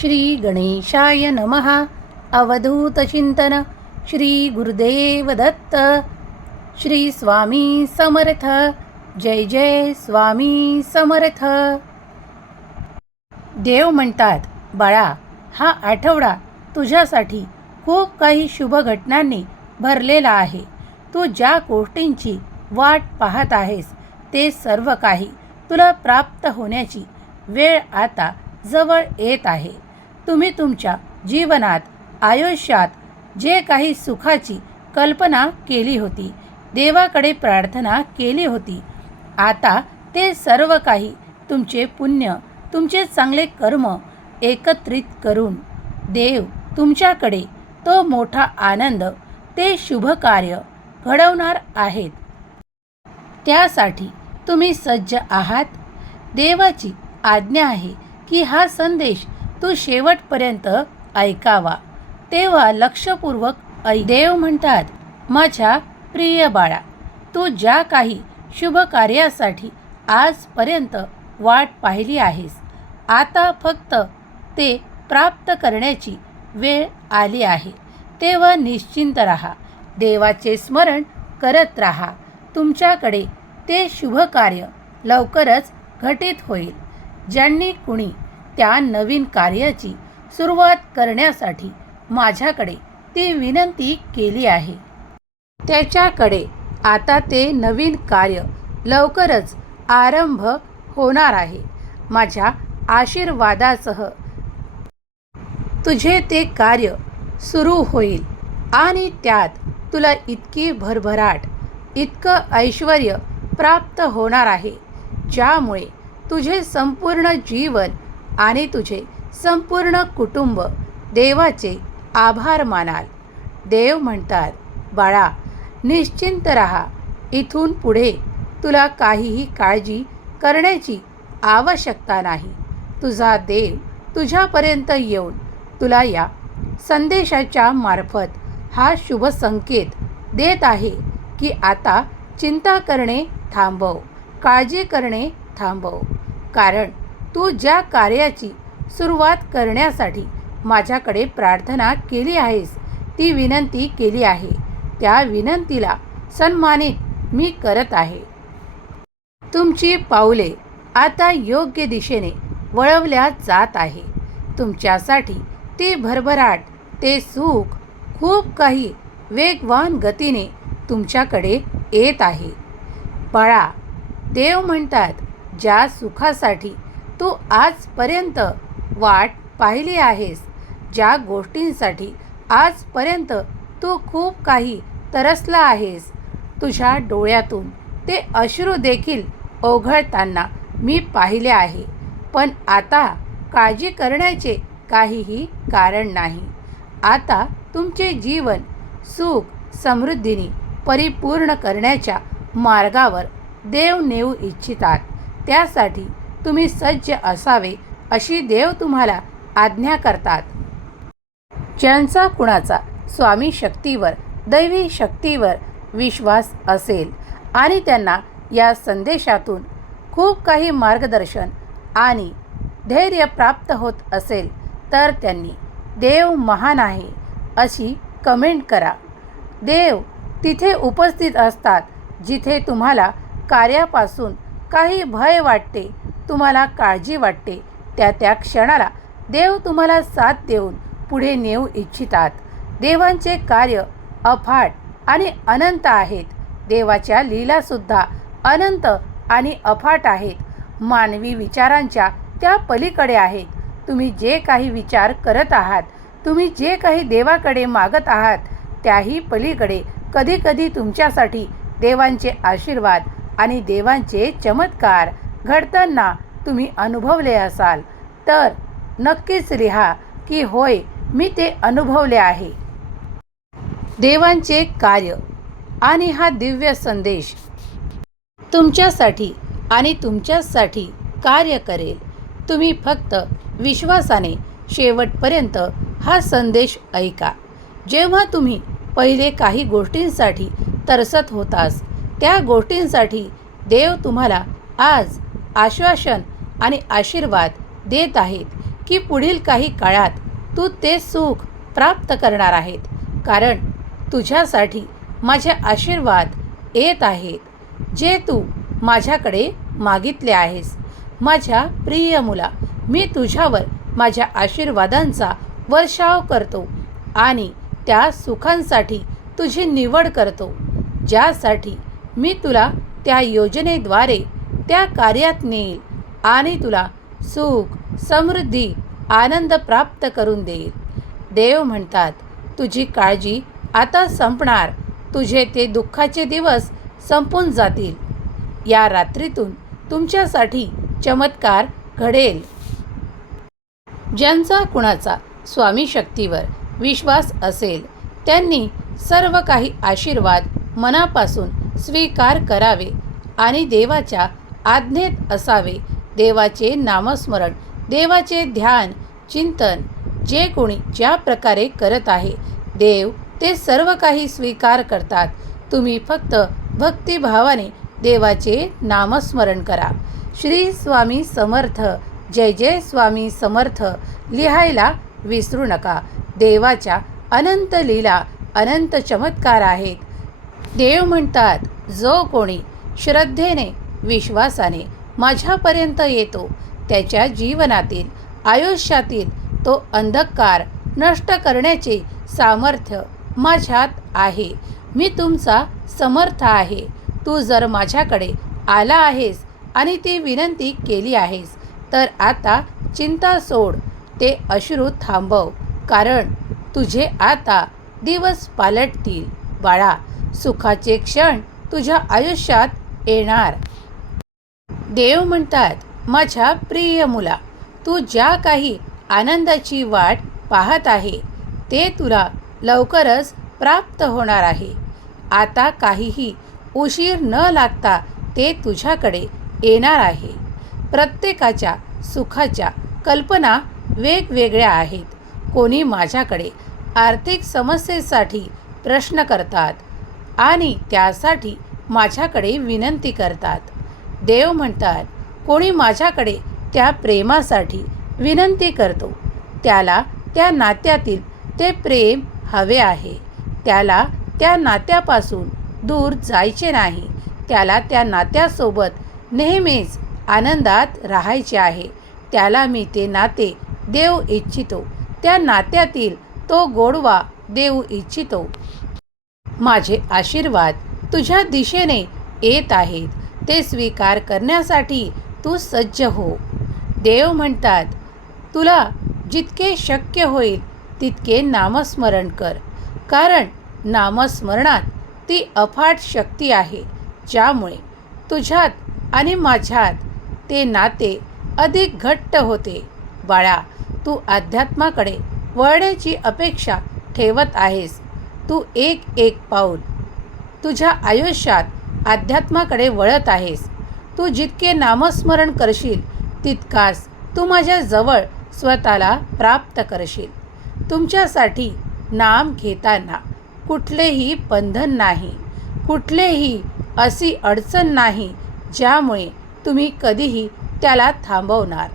श्री गणेशाय नमः. अवधूतचिंतन श्री गुरुदेव दत्त श्री स्वामी समर्थ. जय जय स्वामी समर्थ. देव म्हणतात बाळा हा आठवडा तुझ्यासाठी खूप काही शुभ घटनांनी भरलेला आहे. तू ज्या गोष्टींची वाट पाहत आहेस ते सर्व काही तुला प्राप्त होण्याची वेळ आता जवळ येत आहे. तुम्ही तुमच्या जीवनात आयुष्यात जे काही सुखाची कल्पना केली होती देवाकडे प्रार्थना केली होती आता ते सर्व काही तुमचे पुण्य तुमचे चांगले कर्म एकत्रित करून देव तुमच्याकडे तो मोठा आनंद ते शुभ कार्य घडवणार आहेत. त्यासाठी तुम्ही सज्ज आहात. देवाची आज्ञा आहे की हा संदेश तू शेवटपर्यंत ऐकावा. तेव्हा लक्षपूर्वक ऐ देव म्हणतात माझ्या प्रिय बाळा तू ज्या काही शुभ कार्यासाठी आजपर्यंत वाट पाहिली आहेस आता फक्त ते प्राप्त करण्याची वेळ आली आहे. तेव्हा निश्चिंत राहा. देवाचे स्मरण करत राहा. तुमच्याकडे ते शुभ कार्य लवकरच घटित होईल. ज्यांनी कुणी त्या नवीन कार्याची सुरुवात करण्यासाठी माझ्याकडे ती विनंती केली आहे. त्याच्याकडे आता ते नवीन कार्य लवकरच आरंभ होणार आहे. माझ्या आशीर्वादासह तुझे ते कार्य सुरू होईल आणि त्यात तुला इतकी भरभराट इतकं ऐश्वर प्राप्त होणार आहे ज्यामुळे तुझे संपूर्ण जीवन आणि तुझे संपूर्ण कुटुंब देवाचे आभार मानाल. देव म्हणतात बाळा निश्चिंत राहा. इथून पुढे तुला काहीही काळजी करण्याची आवश्यकता नाही. तुझा देव तुझ्यापर्यंत येऊन तुला या संदेशाच्या मार्फत हा शुभ संकेत देत आहे की आता चिंता करणे थांबव काळजी करणे थांबव. कारण तू ज्या कार्याची सुरुवात करण्यासाठी माझ्याकडे प्रार्थना केली आहेस ती विनंती केली आहे. त्या विनंतीला सन्मानित मी करत आहे. तुमची पावले आता योग्य दिशेने वळवल्या जात आहे. तुमच्यासाठी ते भरभराट ते सुख खूप काही वेगवान गतीने तुमच्याकडे येत आहे. बाळा देव म्हणतात ज्या सुखासाठी तू आजपर्यंत वाट पाहिली आहेस. ज्या गोष्टींसाठी आजपर्यंत तू खूप काही तरसला आहेस. तुझ्या डोळ्यातून ते अश्रू देखील ओघळताना मी पाहिले आहे. पण आता काळजी करण्याचे काहीही कारण नाही. आता तुमचे जीवन सुख समृद्धीने परिपूर्ण करण्याच्या मार्गावर देव नेऊ इच्छितात. त्यासाठी तुम्ही सज्ज असावे अशी देव तुम्हाला आज्ञा करतात. ज्यांचा कुणाचा स्वामी शक्तीवर दैवी शक्तीवर विश्वास असेल आणि त्यांना या संदेशातून खूप काही मार्गदर्शन आणि धैर्य प्राप्त होत असेल तर त्यांनी देव महान आहे अशी कमेंट करा. देव तिथे उपस्थित असतात जिथे तुम्हाला कार्यापासून काही भय वाटते तुम्हाला काळजी वाटते. त्या त्या क्षणाला देव तुम्हाला साथ देऊन पुढे नेऊ इच्छितात. देवांचे कार्य अफाट आणि अनंत आहेत. देवाच्या लीलासुद्धा अनंत आणि अफाट आहेत. मानवी विचारांच्या त्या पलीकडे आहेत. तुम्ही जे काही विचार करत आहात तुम्ही जे काही देवाकडे मागत आहात त्याही पलीकडे कधीकधी तुमच्यासाठी देवांचे आशीर्वाद आणि देवांचे चमत्कार घडताना तुम्ही अनुभवले असाल तर नक्कीच लिहा की होय मी ते अनुभवले आहे. देवांचे कार्य आणि हा दिव्य संदेश तुमच्यासाठी आणि तुमच्यासाठी कार्य करेल. तुम्ही फक्त विश्वासाने शेवटपर्यंत हा संदेश ऐका. जेव्हा तुम्ही पहिले काही गोष्टींसाठी तरसत होतास त्या गोष्टींसाठी देव तुम्हाला आज आश्वासन आणि आशीर्वाद देत आहेत की पुढील काही काळात तू ते सुख प्राप्त करणार आहेत. कारण तुझ्यासाठी माझे आशीर्वाद येत आहेत. जे तू माझ्याकडे मागितले आहेस. माझ्या प्रिय मुला मी तुझ्यावर माझ्या आशीर्वादांचा वर्षाव करतो आणि त्या सुखांसाठी तुझी निवड करतो. ज्यासाठी मी तुला त्या योजनेद्वारे त्या कार्यात नेईल आणि तुला सुख समृद्धी आनंद प्राप्त करून देईल. देव म्हणतात तुझी काळजी आता संपणार. तुझे ते दुःखाचे दिवस संपून जातील. या रात्रीतून तुमच्यासाठी चमत्कार घडेल. ज्यांचा कुणाचा स्वामी शक्तीवर विश्वास असेल त्यांनी सर्व काही आशीर्वाद मनापासून स्वीकार करावे आणि देवाच्या आज्ञेत असावे. देवाचे नामस्मरण देवाचे ध्यान चिंतन जे कोणी ज्या प्रकारे करत आहे देव ते सर्व काही स्वीकार करतात. तुम्ही फक्त भक्तिभावाने देवाचे नामस्मरण करा. श्री स्वामी समर्थ जय जय स्वामी समर्थ लिहायला विसरू नका. देवाच्या अनंत लीला अनंत चमत्कार आहेत. देव म्हणतात जो कोणी श्रद्धेने विश्वासाने माझ्यापर्यंत येतो. त्याच्या जीवनातील आयुष्यातील तो अंधकार नष्ट करण्याचे सामर्थ्य माझ्यात आहे. मी तुमचा समर्थ आहे. तू जर माझ्याकडे आला आहेस आणि ती विनंती केली आहेस तर आता चिंता सोड. ते अश्रू थांबव कारण तुझे आता दिवस पालटतील. बाळा सुखाचे क्षण तुझ्या आयुष्यात येणार. देव म्हणतात माझ्या प्रिय मुला तू ज्या काही आनंदाची वाट पाहत आहे ते तुला लवकरच प्राप्त होणार आहे. आता काहीही उशीर न लागता ते तुझ्याकडे येणार आहे. प्रत्येकाच्या सुखाच्या कल्पना वेगवेगळ्या आहेत. कोणी माझ्याकडे आर्थिक समस्येसाठी प्रश्न करतात आणि त्यासाठी माझ्याकडे विनंती करतात. देव म्हणतात कोणी माझ्याकडे त्या प्रेमासाठी विनंती करतो त्याला त्या नात्यातील ते प्रेम हवे आहे. त्याला त्या नात्यापासून दूर जायचे नाही. त्याला त्या नात्यासोबत नेहमीच आनंदात राहायचे आहे. त्याला मी ते नाते देऊ इच्छितो. त्या नात्यातील तो गोडवा देऊ इच्छितो. माझे आशीर्वाद तुझ्या दिशेने येत आहेत. ते स्वीकार करण्यासाठी तू सज्ज हो. देव म्हणतात तुला जितके शक्य होईल तितके नामस्मरण कर. कारण नामस्मरणात ती अफाट शक्ती आहे ज्यामुळे तुझ्यात आणि माझ्यात ते नाते अधिक घट्ट होते. बाळा तू अध्यात्माकडे वळण्याची अपेक्षा ठेवत आहेस. तू एक एक पाऊल तुझ्या आयुष्यात अध्यात्माकडे वळत आहेस. तू जितके नामस्मरण करशील तितकाच तू माझ्या जवळ स्वतःला प्राप्त करशील. तुमच्यासाठी नाम घेताना कुठलेही बंधन नाही कुठलेही अशी अडचण नाही ज्यामुळे तुम्ही कधीही त्याला थांबवणार.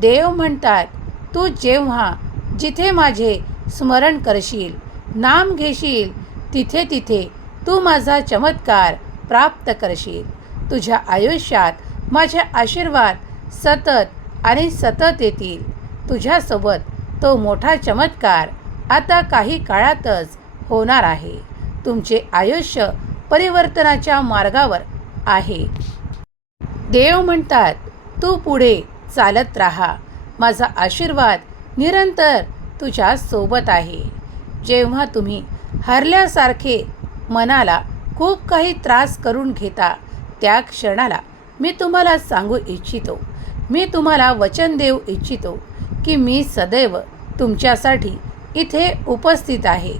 देव म्हणतात तू जेव्हा जिथे माझे स्मरण करशील नाम घेशील तिथे तिथे तू माझा चमत्कार प्राप्त करशील. तुझ्या आयुष्यात माझे आशीर्वाद सतत आणि सतत येतील. तुझ्यासोबत तो मोठा चमत्कार आता काही काळातच होणार आहे. तुमचे आयुष्य परिवर्तनाच्या मार्गावर आहे. देव म्हणतात तू पुढे चालत राहा. माझा आशीर्वाद निरंतर तुझ्या सोबत आहे. जेव्हा तुम्ही हरल्यासारखे मनाला खूप काही त्रास करून घेता. त्या क्षणाला मी तुम्हाला सांगू इच्छितो. मी तुम्हाला वचन देऊ इच्छितो की मी सदैव तुमच्यासाठी इथे उपस्थित आहे.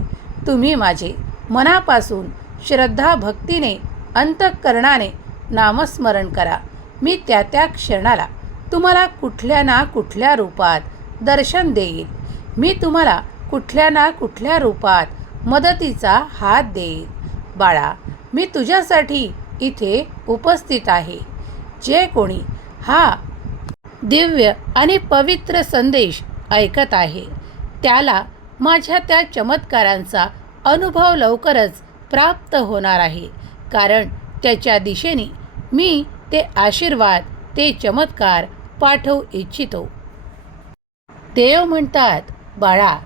तुम्ही माझे मनापासून श्रद्धा भक्तीने अंतःकरणाने नामस्मरण करा. मी त्या त्या क्षणाला तुम्हाला कुठल्या ना कुठल्या रूपात दर्शन देईल. मी तुम्हाला कुठल्या ना कुठल्या रूपात मदतीचा हात देईल. बाळा मी तुझ्यासाठी इथे उपस्थित आहे. जे कोणी हा दिव्य आणि पवित्र संदेश ऐकत आहे त्याला माझ्या त्या चमत्कारांचा अनुभव लवकरच प्राप्त होणार आहे कारण त्याच्या दिशेने मी ते आशीर्वाद ते चमत्कार पाठवू इच्छितो. देव म्हणतात बाळा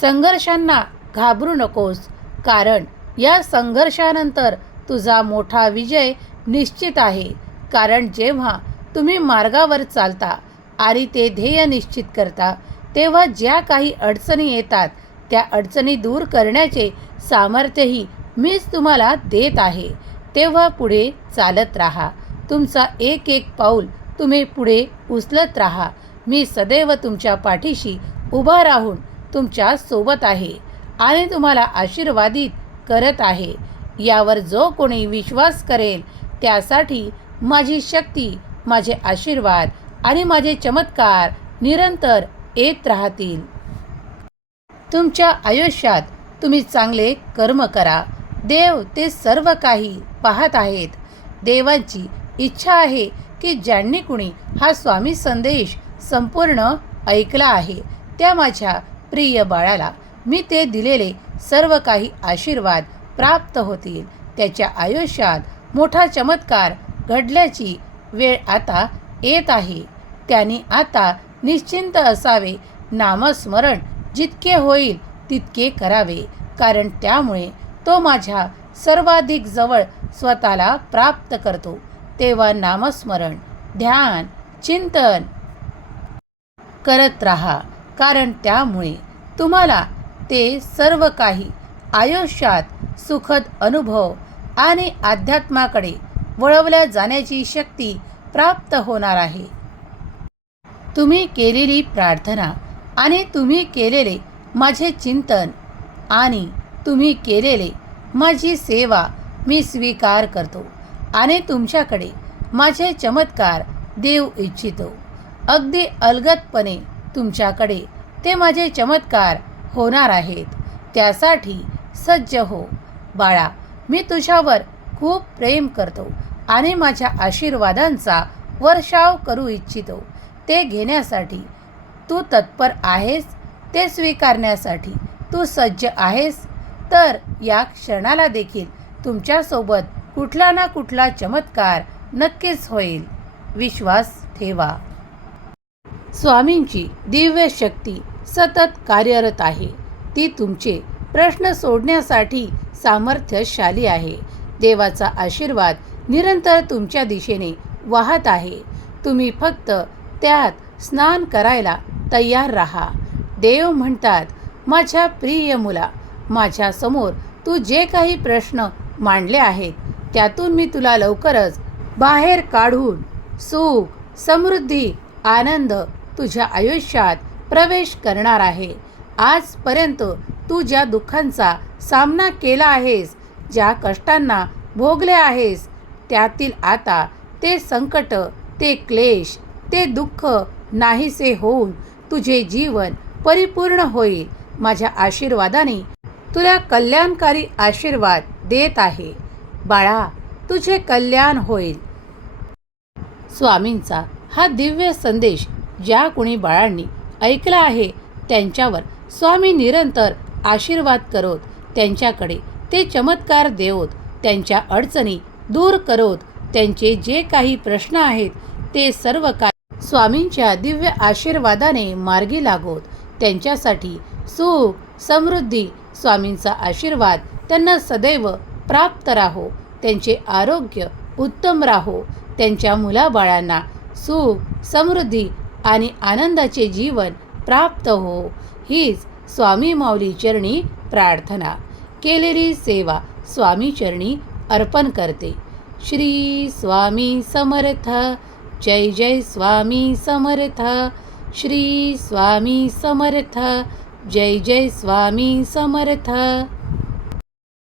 संघर्षांना घाबरू नकोस कारण या संघर्षानंतर तुझा मोठा विजय निश्चित आहे. कारण जेव्हा तुम्ही मार्गावर चालता आणि ते ध्येय निश्चित करता तेव्हा ज्या काही अडचणी येतात त्या अडचणी दूर करण्याचे सामर्थ्यही मीच तुम्हाला देत आहे. तेव्हा पुढे चालत राहा. तुमचा एक एक पाऊल तुम्ही पुढे उचलत राहा. मी सदैव तुमच्या पाठीशी उभा राहून तुमच्यासोबत आहे आणि तुम्हाला आशीर्वादित करत आहे. यावर जो कोणी विश्वास करेल त्यासाठी माझी शक्ती माझे आशीर्वाद आणि माझे चमत्कार निरंतर येत राहतील. तुमच्या आयुष्यात तुम्ही चांगले कर्म करा. देव ते सर्व काही पाहत आहेत. देवांची इच्छा आहे की ज्यांनी कुणी हा स्वामी संदेश संपूर्ण ऐकला आहे त्या माझ्या प्रिय बाळाला मी ते दिलेले सर्व काही आशीर्वाद प्राप्त होतील. त्याच्या आयुष्यात मोठा चमत्कार घडल्याची वेळ आता येत आहे. त्याने आता निश्चिंत असावे. नामस्मरण जितके होईल तितके करावे. कारण त्यामुळे तो माझ्या सर्वाधिक जवळ स्वतःला प्राप्त करतो. तेव्हा नामस्मरण ध्यान चिंतन करत राहा. कारण त्यामुळे तुम्हाला ते सर्व काही आयुष्यात सुखद अनुभव आणि अध्यात्माकडे वळवल्या जाण्याची शक्ती प्राप्त होणार आहे. तुम्ही केलेली प्रार्थना आणि तुम्ही केलेले माझे चिंतन आणि तुम्ही केलेले माझी सेवा मी स्वीकार करतो आणि तुमच्याकडे माझे चमत्कार देऊ इच्छितो. अगदी अलगदपणे तुमच्याकडे ते माझे चमत्कार होणार आहेत. त्यासाठी सज्ज हो. बाळा मी तुझ्यावर खूप प्रेम करतो आणि माझ्या आशीर्वादांचा वर्षाव करू इच्छितो. ते घेण्यासाठी तू तत्पर आहेस ते स्वीकारण्यासाठी तू सज्ज आहेस. तर या क्षणाला देखील तुमच्यासोबत कुठला ना कुठला चमत्कार नक्कीच होईल. विश्वास ठेवा. स्वामींची दिव्य शक्ती सतत कार्यरत आहे. ती तुमचे प्रश्न सोडण्यासाठी सामर्थ्यशाली आहे. देवाचा आशीर्वाद निरंतर तुमच्या दिशेने वाहत आहे. तुम्ही फक्त त्यात स्नान करायला तयार राहा. देव म्हणतात माझ्या प्रिय मुला माझ्यासमोर तू जे काही प्रश्न मांडले आहेत त्यातून मी तुला लवकरच बाहेर काढून सुख समृद्धी आनंद तुझ्या आयुष्यात प्रवेश करणार आहे. आजपर्यंत तू ज्या दुःखांचा सामना केला आहेस ज्या कष्टांना भोगले आहेस त्यातील आता ते संकट ते क्लेश ते दुःख नाहीसे होऊन तुझे जीवन परिपूर्ण होईल. माझ्या आशीर्वादाने तुला कल्याणकारी आशीर्वाद देत आहे. बाळा तुझे कल्याण होईल. स्वामींचा हा दिव्य संदेश ज्या कुणी बाळांनी ऐकला आहे. त्यांच्यावर स्वामी निरंतर आशीर्वाद करोत. त्यांच्याकडे ते चमत्कार देवत. त्यांच्या अडचणी दूर करोत. त्यांचे जे काही प्रश्न आहेत ते सर्व काही स्वामींच्या दिव्य आशीर्वादाने मार्गी लागोत. त्यांच्यासाठी सुख समृद्धी स्वामींचा आशीर्वाद त्यांना सदैव प्राप्त राहो. त्यांचे आरोग्य उत्तम राहो. त्यांच्या मुलाबाळांना सुख समृद्धी आणि आनंदाचे जीवन प्राप्त हो. हीच स्वामी माऊली चरणी प्रार्थना. केलेली सेवा स्वामी चरणी अर्पण करते. श्री स्वामी समर्थ जय जय स्वामी समर्थ श्री स्वामी समर्थ जय जय स्वामी समर्थ.